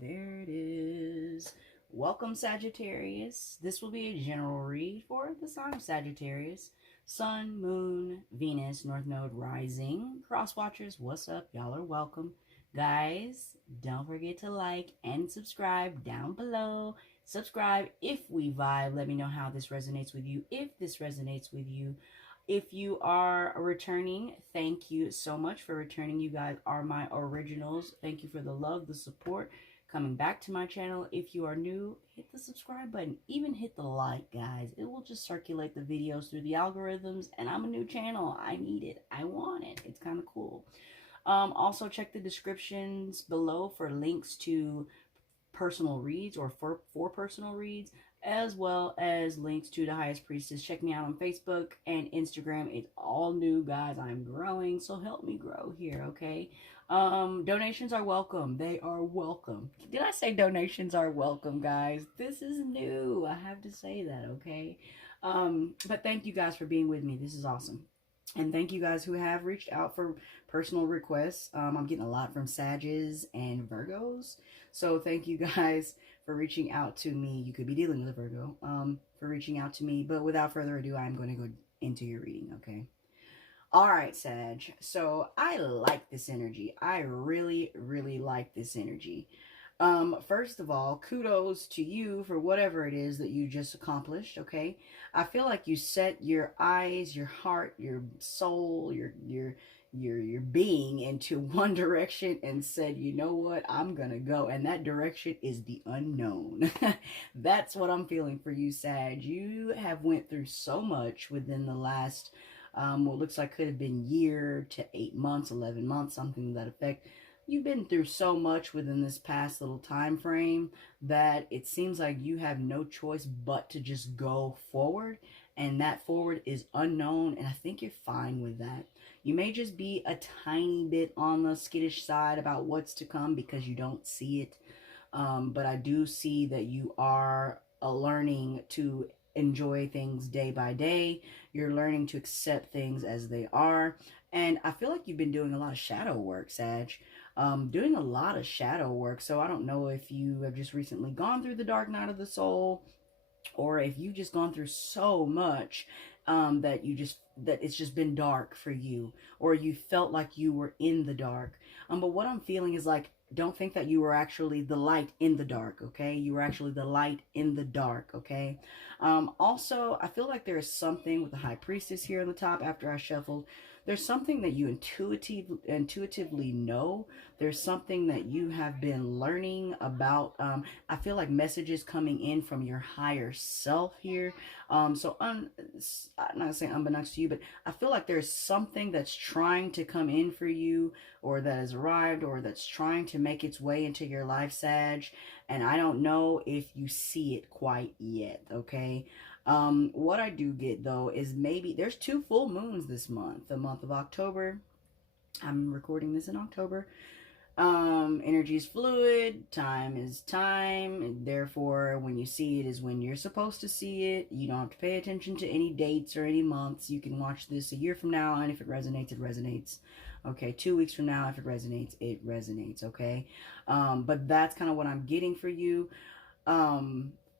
There it is. Welcome, Sagittarius. This will be a general read for the sign of Sagittarius. Sun, Moon, Venus, North Node, Rising. Cross Watchers, what's up? Y'all are welcome. Guys, don't forget to like and subscribe down below. Subscribe if we vibe. Let me know how this resonates with you, if this resonates with you. If you are returning, thank you so much for returning. You guys are my originals. Thank you for the love, the support, coming back to my channel. If you are new, hit the subscribe button. Even hit the like, guys. It will just circulate the videos through the algorithms. And I'm a new channel. I need it. I want it. It's kind of cool. Also, check the descriptions below for links to personal reads or for personal reads, as well as links to the Highest Priestess. Check me out on Facebook and Instagram. It's all new, guys. I'm growing, so help me grow here, okay? Donations are welcome. They are welcome. Did I say donations are welcome, guys? This is new. I have to say that, okay? But thank you guys for being with me. This is awesome. And thank you guys who have reached out for personal requests. I'm getting a lot from Sages and Virgos. So thank you guys for reaching out to me. You could be dealing with a Virgo, for reaching out to me. But without further ado, I'm going to go into your reading, okay? All right, Sag. So I like this energy. I really, really like this energy. First of all, kudos to you for whatever it is that you just accomplished, okay? I feel like you set your eyes, your heart, your soul, your being into one direction and said, you know what, I'm gonna go. And that direction is the unknown. That's what I'm feeling for you, Sag. You have went through so much within the last, what looks like could have been year to 8 months, 11 months, something to that effect. You've been through so much within this past little time frame that it seems like you have no choice but to just go forward. And that forward is unknown. And I think you're fine with that. You may just be a tiny bit on the skittish side about what's to come because you don't see it. But I do see that you are learning to enjoy things day by day. You're learning to accept things as they are. And I feel like you've been doing a lot of shadow work, Sag. Doing a lot of shadow work. So I don't know if you have just recently gone through the dark night of the soul, or if you've just gone through so much that it's just been dark for you, or you felt like you were in the dark. But what I'm feeling is like, don't think that you were actually the light in the dark, okay? You were actually the light in the dark, okay? Also, I feel like there is something with the High Priestess here on the top after I shuffled. There's something that you intuitively know. There's something that you have been learning about. I feel like messages coming in from your higher self here. So I'm not saying unbeknownst to you, but I feel like there's something that's trying to come in for you, or that has arrived, or that's trying to make its way into your life, Sag. And I don't know if you see it quite yet, okay? What I do get, though, is maybe there's 2 full moons this month, the month of October. I'm recording this in October. Energy is fluid, time is time, and therefore when you see it is when you're supposed to see it. You don't have to pay attention to any dates or any months. You can watch this a year from now, and if it resonates, it resonates. Okay, 2 weeks from now, if it resonates, it resonates, okay? But that's kind of what I'm getting for you.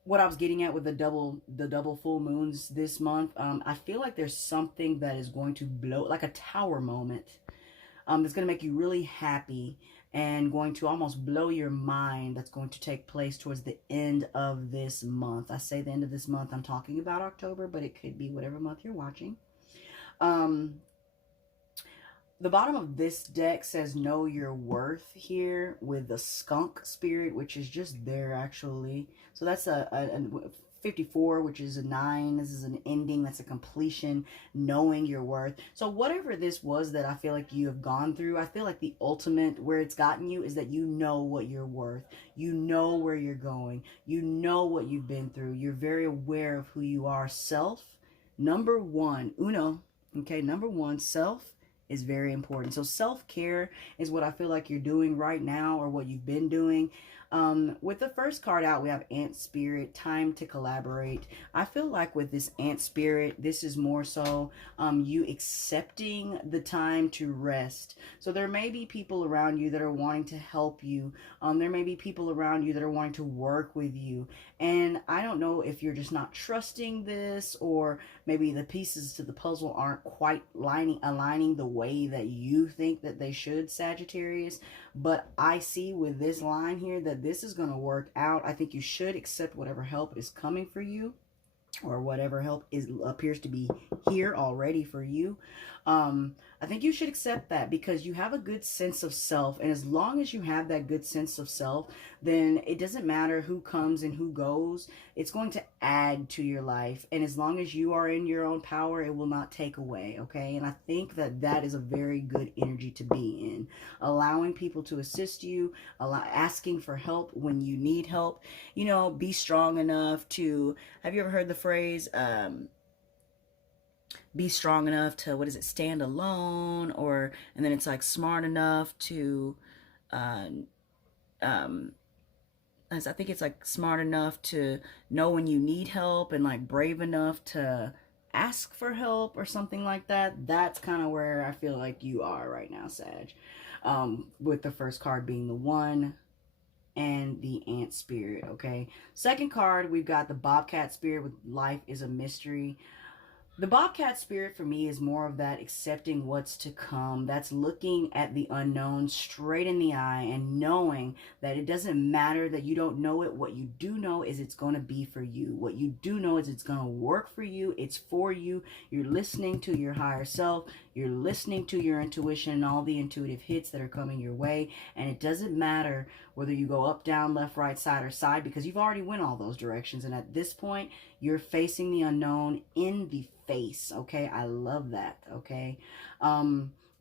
What I was getting at with the double full moons this month, I feel like there's something that is going to blow, like a tower moment, that's going to make you really happy and going to almost blow your mind. That's going to take place towards the end of this month. I say the end of this month, I'm talking about October, but it could be whatever month you're watching. The bottom of this deck says know your worth here with the skunk spirit, which is just there actually. So that's a 54, which is a 9. This is an ending. That's a completion, knowing your worth. So whatever this was that I feel like you have gone through, I feel like the ultimate where it's gotten you is that you know what you're worth. You know where you're going. You know what you've been through. You're very aware of who you are. Self, number one, uno, okay, number one, self is very important. So self-care is what I feel like you're doing right now, or what you've been doing. With the first card out, we have Ant Spirit, time to collaborate. I feel like with this Ant Spirit, this is more so you accepting the time to rest. So there may be people around you that are wanting to help you. There may be people around you that are wanting to work with you. And I don't know if you're just not trusting this, or maybe the pieces to the puzzle aren't quite aligning the way that you think that they should, Sagittarius. But I see with this line here that this is going to work out. I think you should accept whatever help is coming for you, or whatever help appears to be here already for you. I think you should accept that, because you have a good sense of self. And as long as you have that good sense of self, then it doesn't matter who comes and who goes. It's going to add to your life. And as long as you are in your own power, it will not take away, okay? And I think that that is a very good energy to be in. Allowing people to assist you, asking for help when you need help. You know, be strong enough to, have you ever heard the phrase, be strong enough to, what is it, stand alone, or, and then it's like smart enough to, I think it's like smart enough to know when you need help, and like brave enough to ask for help, or something like that. That's kind of where I feel like you are right now, Sag. With the first card being the One and the Ant Spirit, okay? Second card, we've got the Bobcat Spirit with Life is a Mystery. The Bobcat Spirit for me is more of that accepting what's to come. That's looking at the unknown straight in the eye and knowing that it doesn't matter that you don't know it. What you do know is it's going to be for you. What you do know is it's going to work for you. It's for you. You're listening to your higher self. You're listening to your intuition and all the intuitive hits that are coming your way. And it doesn't matter whether you go up, down, left, right, side, or side, because you've already went all those directions. And at this point, you're facing the unknown in the face, okay? I love that, okay?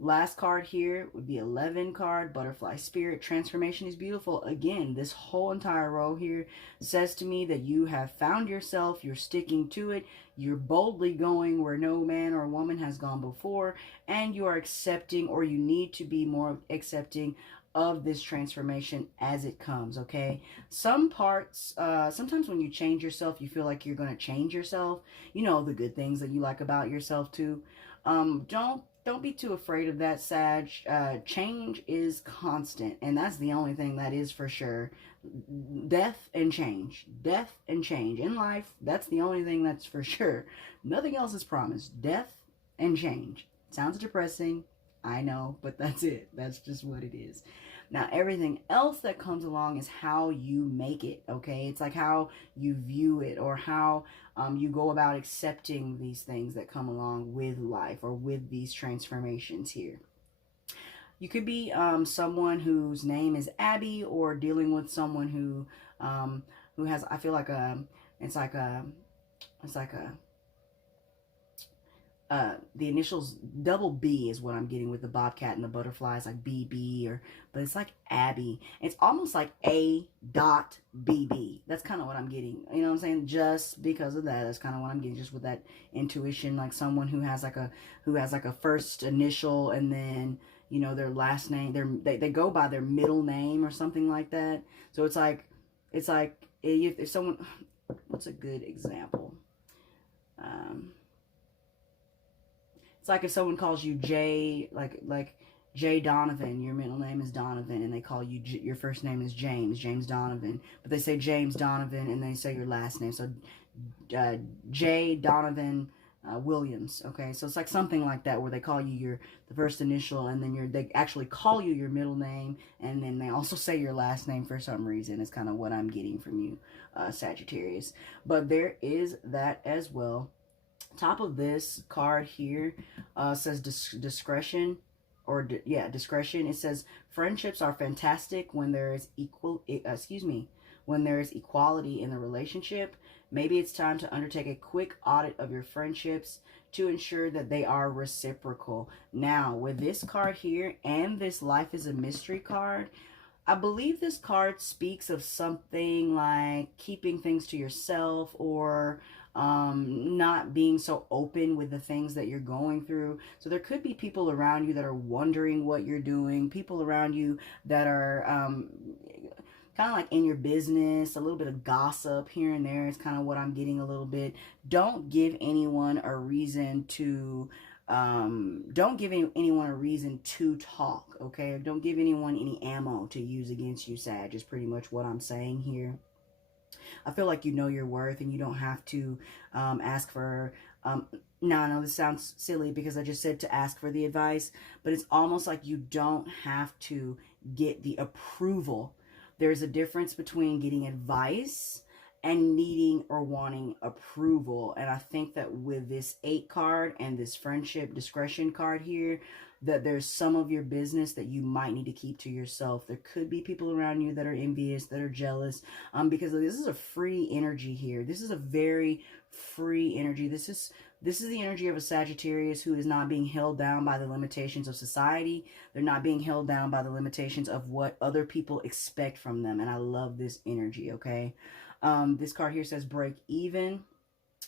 Last card here would be 11 card, Butterfly Spirit. Transformation is beautiful. Again, this whole entire row here says to me that you have found yourself, you're sticking to it, you're boldly going where no man or woman has gone before, and you are accepting, or you need to be more accepting of this transformation as it comes, okay? Some parts, sometimes when you change yourself, you feel like you're going to change yourself. You know, the good things that you like about yourself too. Don't be too afraid of that, Sag. Change is constant, and that's the only thing that is for sure. Death and change. Death and change. In life, that's the only thing that's for sure. Nothing else is promised. Death and change. Sounds depressing, I know, but that's it. That's just what it is. Now, everything else that comes along is how you make it, okay? It's like how you view it, or how you go about accepting these things that come along with life, or with these transformations here. You could be someone whose name is Abby, or dealing with someone who has, I feel like the initials double B is what I'm getting with the bobcat and the butterflies, like BB, but it's like Abby. It's almost like A.BB. That's kind of what I'm getting. You know what I'm saying? Just because of that, that's kind of what I'm getting, just with that intuition, like someone who has like a first initial, and then, you know, their last name, they go by their middle name or something like that. So it's like if someone, what's a good example? It's like if someone calls you Jay, like Jay Donovan, your middle name is Donovan, and they call you, your first name is James Donovan, but they say James Donovan, and they say your last name, so Jay Donovan Williams, okay? So it's like something like that, where they call you the first initial, and then they actually call you your middle name, and then they also say your last name for some reason. Is kind of what I'm getting from you, Sagittarius. But there is that as well. Top of this card here says discretion, or discretion. It says friendships are fantastic when there is when there is equality in the relationship. Maybe it's time to undertake a quick audit of your friendships to ensure that they are reciprocal. Now, with this card here and this Life is a Mystery card, I believe this card speaks of something like keeping things to yourself, or not being so open with the things that you're going through. So there could be people around you that are wondering what you're doing, people around you that are kind of like in your business, a little bit of gossip here and there is kind of what I'm getting a little bit. Don't give anyone a reason to don't give anyone a reason to talk, okay? Don't give anyone any ammo to use against you, Sag, is pretty much what I'm saying here. I feel like you know your worth and you don't have to ask for, now I know this sounds silly because I just said to ask for the advice, but it's almost like you don't have to get the approval. There's a difference between getting advice and needing or wanting approval. And I think that with this 8 card and this friendship discretion card here, that there's some of your business that you might need to keep to yourself. There could be people around you that are envious, that are jealous, because this is a free energy here. This is a very free energy. This is the energy of a Sagittarius who is not being held down by the limitations of society. They're not being held down by the limitations of what other people expect from them. And I love this energy, okay? This card here says break even.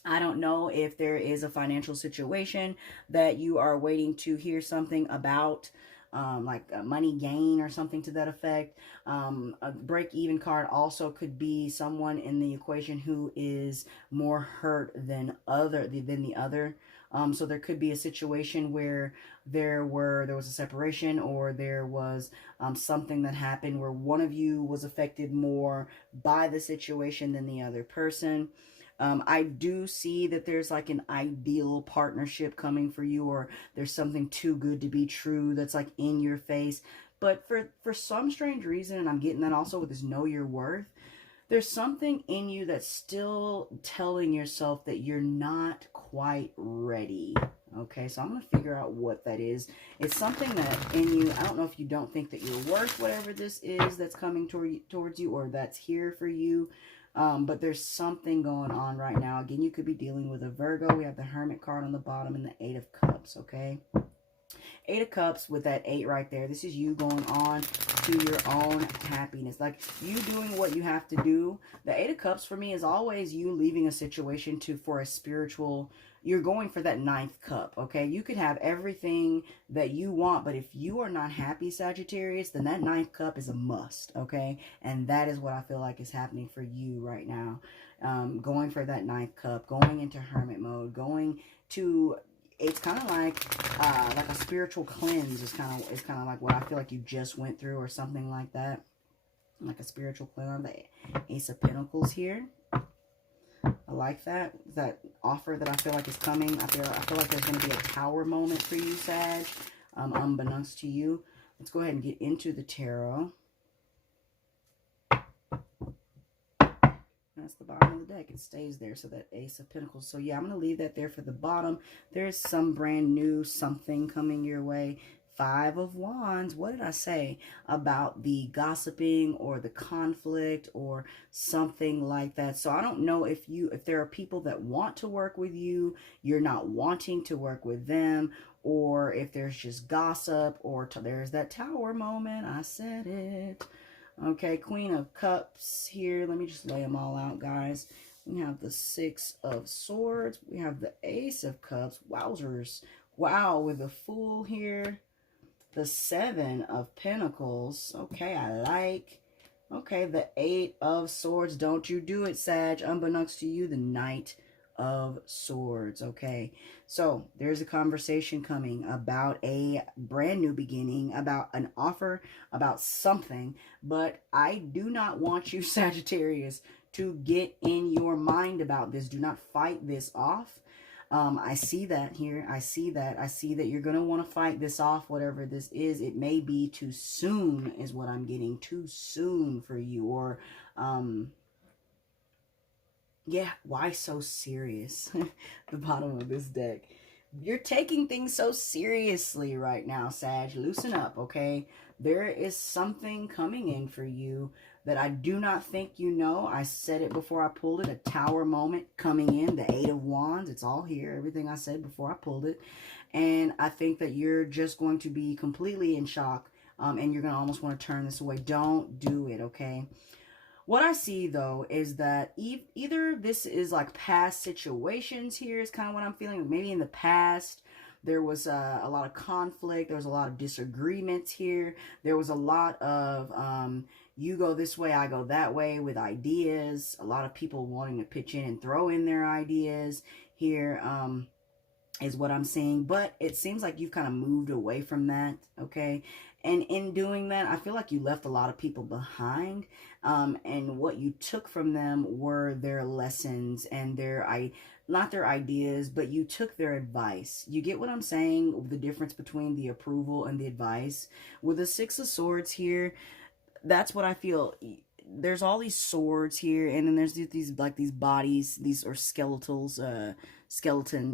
I don't know if there is a financial situation that you are waiting to hear something about, like a money gain or something to that effect. A break-even card also could be someone in the equation who is more hurt than the other. So there could be a situation where there was a separation, or there was something that happened where one of you was affected more by the situation than the other person. I do see that there's like an ideal partnership coming for you, or there's something too good to be true that's like in your face. But for some strange reason, and I'm getting that also with this know your worth, there's something in you that's still telling yourself that you're not quite ready. Okay, so I'm going to figure out what that is. It's something that in you, I don't know if you don't think that you're worth whatever this is that's coming towards you, or that's here for you. But there's something going on right now. Again, you could be dealing with a Virgo. We have the Hermit card on the bottom and the 8 of Cups, okay? 8 of Cups with that 8 right there. This is you going on to your own happiness. Like, you doing what you have to do. The 8 of Cups for me is always you leaving a situation for a spiritual... You're going for that 9th cup, okay? You could have everything that you want, but if you are not happy, Sagittarius, then that 9th cup is a must, okay? And that is what I feel like is happening for you right now. Going for that 9th cup, going into hermit mode, going to... It's kind of like a spiritual cleanse is kind of like what I feel like you just went through, or something like that. Like a spiritual cleanse. The Ace of Pentacles here. I like that offer that I feel like is coming. I feel like there's going to be a tower moment for you, Sag, unbeknownst to you. Let's go ahead and get into the tarot. That's the bottom of the deck. It stays there, so that Ace of Pentacles. So yeah, I'm going to leave that there for the bottom. There's some brand new something coming your way. 5 of Wands. What did I say about the gossiping or the conflict or something like that? So I don't know if there are people that want to work with you, you're not wanting to work with them, or if there's just gossip, or there's that tower moment. I said it. Okay, Queen of Cups here. Let me just lay them all out, guys. We have the 6 of Swords. We have the Ace of Cups. Wowzers. Wow, with the Fool here. The 7 of Pentacles. Okay, I like. Okay, the 8 of Swords. Don't you do it, Sag. Unbeknownst to you, the Knight of Swords. Okay, so there's a conversation coming about a brand new beginning, about an offer, about something. But I do not want you, Sagittarius, to get in your mind about this. Do not fight this off. I see that here. I see that. I see that you're going to want to fight this off, whatever this is. It may be too soon is what I'm getting. Too soon for you. Or, yeah, why so serious? The bottom of this deck. You're taking things so seriously right now, Sag. Loosen up, okay? There is something coming in for you that I do not think you know. I said it before I pulled it. A tower moment coming in. The 8 of Wands. It's all here. Everything I said before I pulled it. And I think that you're just going to be completely in shock. And you're going to almost want to turn this away. Don't do it, okay? What I see though is that either this is like past situations here is kind of what I'm feeling. Maybe in the past there was a lot of conflict. There was a lot of disagreements here. There was a lot of you go this way, I go that way with ideas. A lot of people wanting to pitch in and throw in their ideas here. Is what I'm seeing, but it seems like you've kind of moved away from that, okay? And in doing that, I feel like you left a lot of people behind, and what you took from them were their lessons and not their ideas, but you took their advice. You get what I'm saying? The difference between the approval and the advice. With the Six of Swords here, that's what I feel. There's all these swords here, and then there's these like these bodies, these or skeletons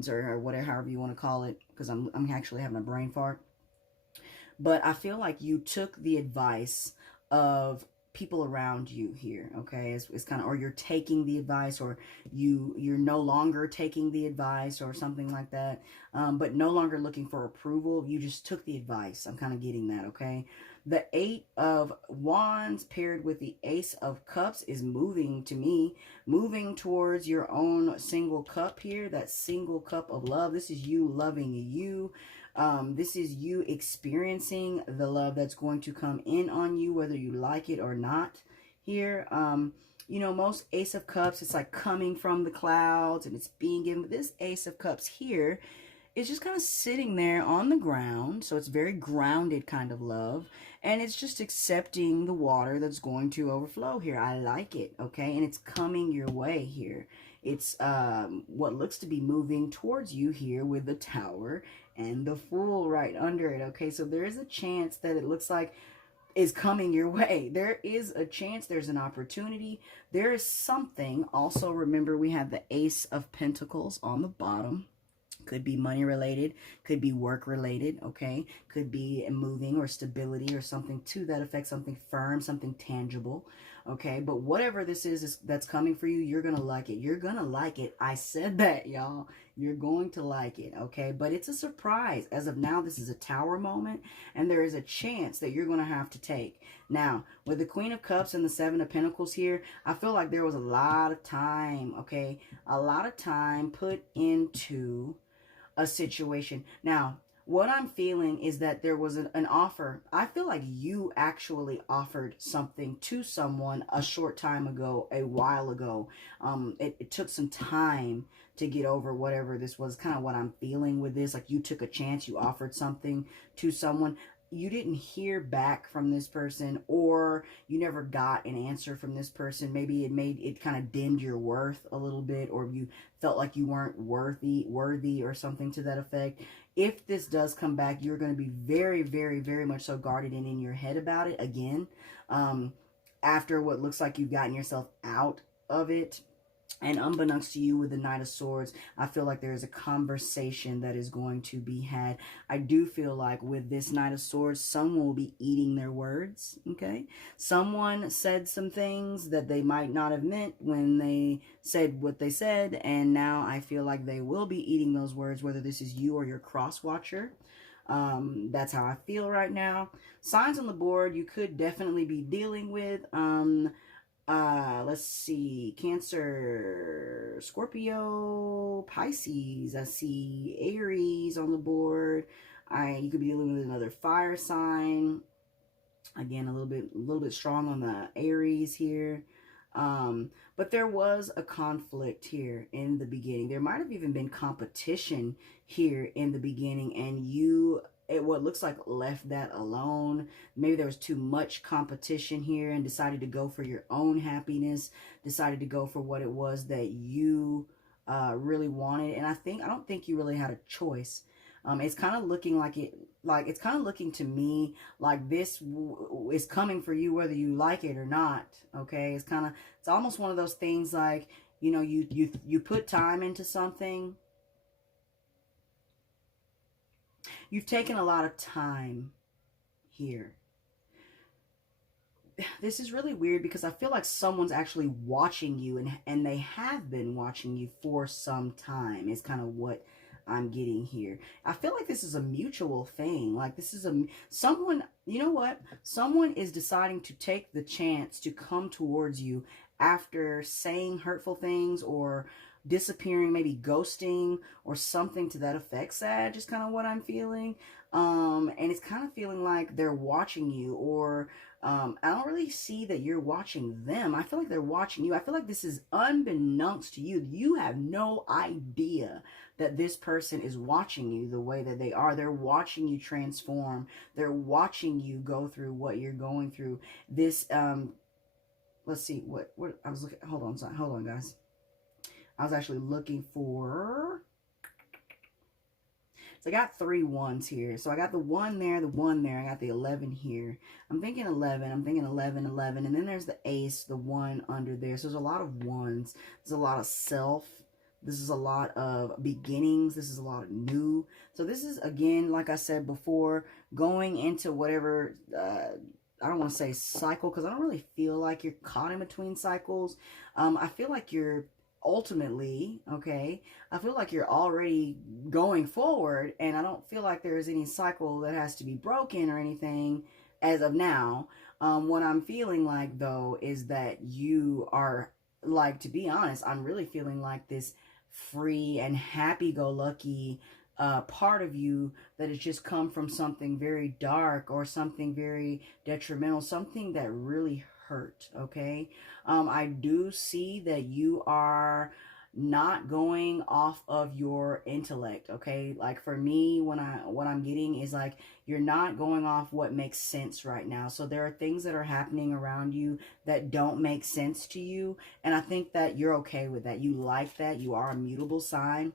or whatever, however you want to call it, because I'm actually having a brain fart. But I feel like you took the advice of people around you here, okay? It's kind of, or you're taking the advice, or you're no longer taking the advice or something like that, but no longer looking for approval. You just took the advice. I'm kind of getting that, okay? The Eight of Wands paired with the Ace of Cups is moving to me, moving towards your own single cup here, that single cup of love. This is you loving you. This is you experiencing the love that's going to come in on you, whether you like it or not here. You know, most Ace of Cups, it's like coming from the clouds and it's being given. But this Ace of Cups here is just kind of sitting there on the ground. So it's very grounded kind of love. And it's just accepting the water that's going to overflow here. I like it, okay? And it's coming your way here. It's what looks to be moving towards you here with the Tower and the Fool right under it, okay? So there is a chance that it looks like is coming your way. There is a chance, there's an opportunity. There is something. Also, remember, we have the Ace of Pentacles on the bottom. Could be money related, could be work related, okay? Could be moving or stability or something to that effect, something firm, something tangible, okay? But whatever this is that's coming for you, you're going to like it. You're going to like it. I said that, y'all. You're going to like it, okay? But it's a surprise. As of now, this is a Tower moment, and there is a chance that you're going to have to take. Now, with the Queen of Cups and the Seven of Pentacles here, I feel like there was a lot of time, okay? A lot of time put into a situation. Now, what I'm feeling is that there was an offer. I feel like you actually offered something to someone a short time ago, a while ago. It took some time to get over whatever this was, kind of what I'm feeling with this. Like you took a chance, you offered something to someone. You didn't hear back from this person, or you never got an answer from this person. Maybe it kind of dimmed your worth a little bit, or you felt like you weren't worthy or something to that effect. If this does come back, you're going to be very, very, very much so guarded and in your head about it again. After what looks like you've gotten yourself out of it. And unbeknownst to you, with the Knight of Swords, I feel like there is a conversation that is going to be had. I do feel like with this Knight of Swords, someone will be eating their words, okay? Someone said some things that they might not have meant when they said what they said, and now I feel like they will be eating those words, whether this is you or your cross-watcher. That's how I feel right now. Signs on the board you could definitely be dealing with. Let's see, Cancer, Scorpio, Pisces. I see Aries on the board. You could be dealing with another fire sign. Again, a little bit strong on the Aries here. But there was a conflict here in the beginning. There might have even been competition here in the beginning, and you, what looks like, left that alone. Maybe there was too much competition here and decided to go for your own happiness, decided to go for what it was that you really wanted. And I don't think you really had a choice. It's kind of looking like it's kind of looking to me like this is coming for you whether you like it or not, okay? It's almost one of those things like, you know, you put time into something. You've taken a lot of time here. This is really weird because I feel like someone's actually watching you, and they have been watching you for some time. It's kind of what I'm getting here. I feel like this is a mutual thing. Like this is someone, you know what? Someone is deciding to take the chance to come towards you after saying hurtful things or disappearing, maybe ghosting or something to that effect. Sad, just kind of what I'm feeling. And it's kind of feeling like they're watching you, or I don't really see that you're watching them. I feel like they're watching you. I feel like this is unbeknownst to you. You have no idea that this person is watching you the way that they are. They're watching you transform. They're watching you go through what you're going through. This, let's see, what I was looking, hold on, guys. I was actually looking for, so I got 3 ones here. So I got the 1 there, the 1 there. I got the 11 here. I'm thinking 11. I'm thinking 11, 11. And then there's the ace, the 1 under there. So there's a lot of 1s. There's a lot of self. This is a lot of beginnings. This is a lot of new. So this is, again, like I said before, going into whatever, I don't want to say cycle, because I don't really feel like you're caught in between cycles. I feel like you're ultimately, okay, I feel like you're already going forward, and I don't feel like there's any cycle that has to be broken or anything as of now. What I'm feeling like, though, is that you are, like, to be honest, I'm really feeling like this free and happy-go-lucky part of you that has just come from something very dark or something very detrimental, something that really hurt, okay? I do see that you are not going off of your intellect, okay? Like for me, what I'm getting is like you're not going off what makes sense right now. So there are things that are happening around you that don't make sense to you, and I think that you're okay with that. You like that. You are a mutable sign.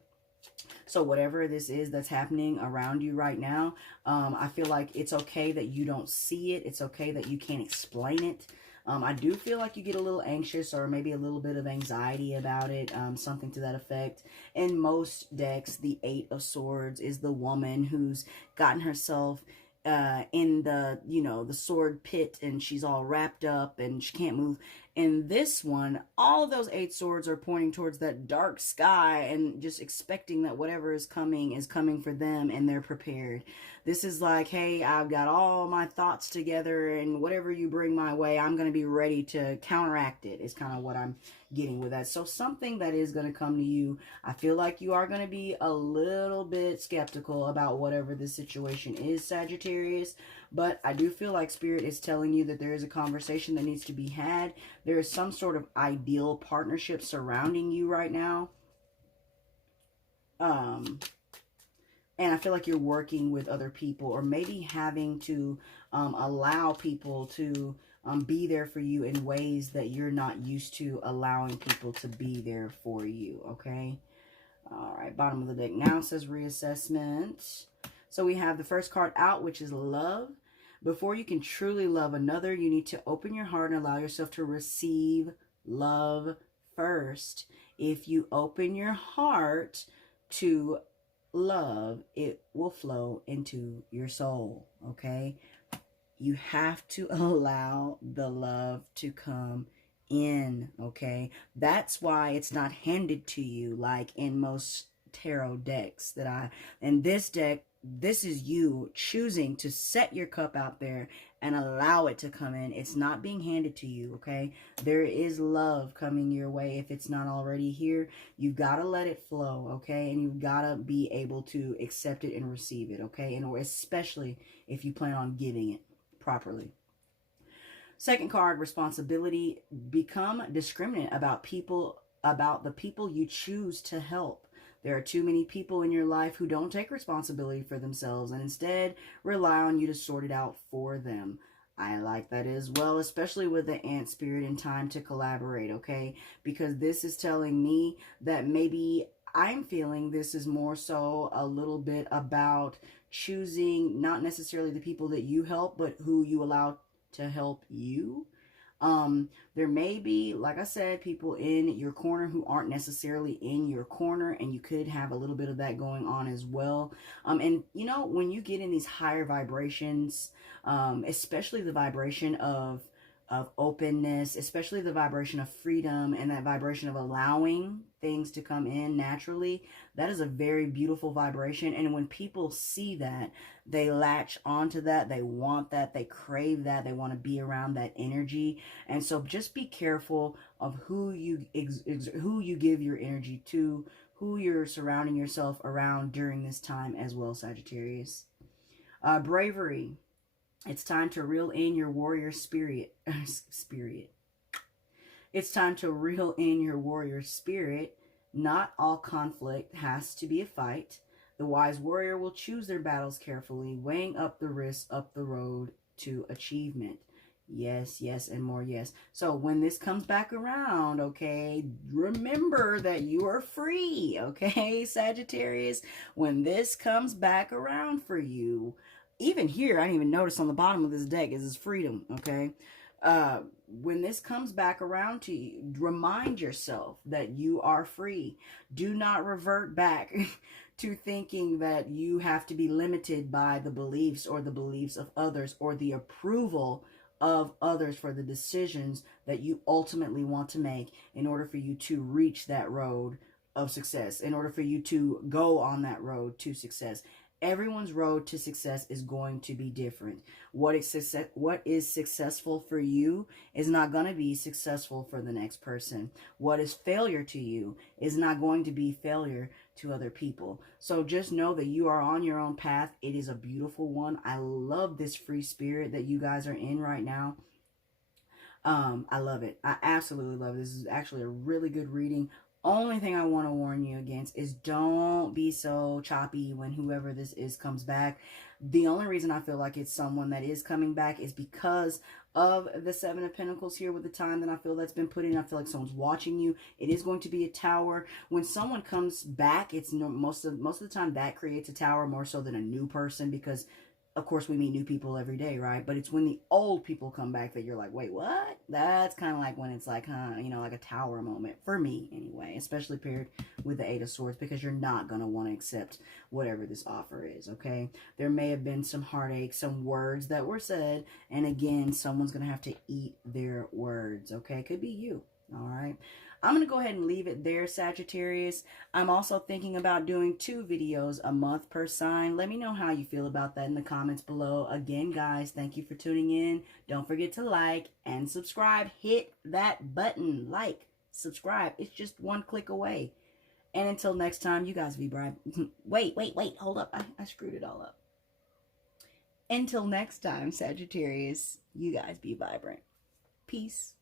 So whatever this is that's happening around you right now, I feel like it's okay that you don't see it. It's okay that you can't explain it. I do feel like you get a little anxious or maybe a little bit of anxiety about it, something to that effect. In most decks, the 8 of Swords is the woman who's gotten herself in the, you know, the sword pit, and she's all wrapped up and she can't move. In this one, all of those 8 swords are pointing towards that dark sky and just expecting that whatever is coming for them, and they're prepared. This is like, hey, I've got all my thoughts together, and whatever you bring my way, I'm going to be ready to counteract it, is kind of what I'm getting with that. So something that is going to come to you, I feel like you are going to be a little bit skeptical about whatever the situation is, Sagittarius. But I do feel like Spirit is telling you that there is a conversation that needs to be had. There is some sort of ideal partnership surrounding you right now. And I feel like you're working with other people, or maybe having to allow people to be there for you in ways that you're not used to allowing people to be there for you, okay? All right, bottom of the deck now says reassessment. So we have the first card out, which is love. Before you can truly love another, you need to open your heart and allow yourself to receive love first. If you open your heart to love, it will flow into your soul, okay? You have to allow the love to come in, okay? That's why it's not handed to you like in most tarot decks in this deck, this is you choosing to set your cup out there and allow it to come in. It's not being handed to you, okay? There is love coming your way. If it's not already here, you've got to let it flow, okay? And you've got to be able to accept it and receive it, okay? And especially if you plan on giving it properly. Second card, responsibility. Become discriminate about the people you choose to help. There are too many people in your life who don't take responsibility for themselves and instead rely on you to sort it out for them. I like that as well, especially with the ant spirit and time to collaborate, okay? Because this is telling me that maybe I'm feeling this is more so a little bit about choosing not necessarily the people that you help, but who you allow to help you. There may be, like I said, people in your corner who aren't necessarily in your corner, and you could have a little bit of that going on as well. And you know, when you get in these higher vibrations, especially the vibration of of openness, especially the vibration of freedom and that vibration of allowing things to come in naturally. That is a very beautiful vibration. And when people see that, they latch onto that, they want that, they crave that, they want to be around that energy. And so just be careful of who you give your energy to, who you're surrounding yourself around during this time as well, Sagittarius. Bravery. It's time to reel in your warrior spirit. It's time to reel in your warrior spirit. Not all conflict has to be a fight. The wise warrior will choose their battles carefully, weighing up the risks up the road to achievement. Yes, yes, and more yes. So when this comes back around, okay, remember that you are free, okay, Sagittarius? When this comes back around for you, even here, I didn't even notice on the bottom of this deck is this freedom, okay? When this comes back around to you, remind yourself that you are free. Do not revert back to thinking that you have to be limited by the beliefs or the beliefs of others or the approval of others for the decisions that you ultimately want to make in order for you to reach that road of success, in order for you to go on that road to success. Everyone's road to success is going to be different. What is successful for you is not going to be successful for the next person. What is failure to you is not going to be failure to other people. So just know that you are on your own path. It is a beautiful one. I love this free spirit that you guys are in right now. I love it. I absolutely love it. This is actually a really good reading. Only thing I want to warn you against is don't be so choppy when whoever this is comes back. The only reason I feel like it's someone that is coming back is because of the Seven of Pentacles here with the time that I feel that's been put in. I feel like someone's watching you. It is going to be a tower. When someone comes back, it's most of the time that creates a tower more so than a new person, because of course, we meet new people every day, right? But it's when the old people come back that you're like, wait, what? That's kind of like when it's like, like a tower moment. For me, anyway. Especially paired with the Eight of Swords, because you're not going to want to accept whatever this offer is, okay? There may have been some heartache, some words that were said. And again, someone's going to have to eat their words, okay? Could be you, all right? I'm going to go ahead and leave it there, Sagittarius. I'm also thinking about doing 2 videos a month per sign. Let me know how you feel about that in the comments below. Again, guys, thank you for tuning in. Don't forget to like and subscribe. Hit that button. Like, subscribe. It's just one click away. And until next time, you guys be bright. Wait. Hold up. I screwed it all up. Until next time, Sagittarius, you guys be vibrant. Peace.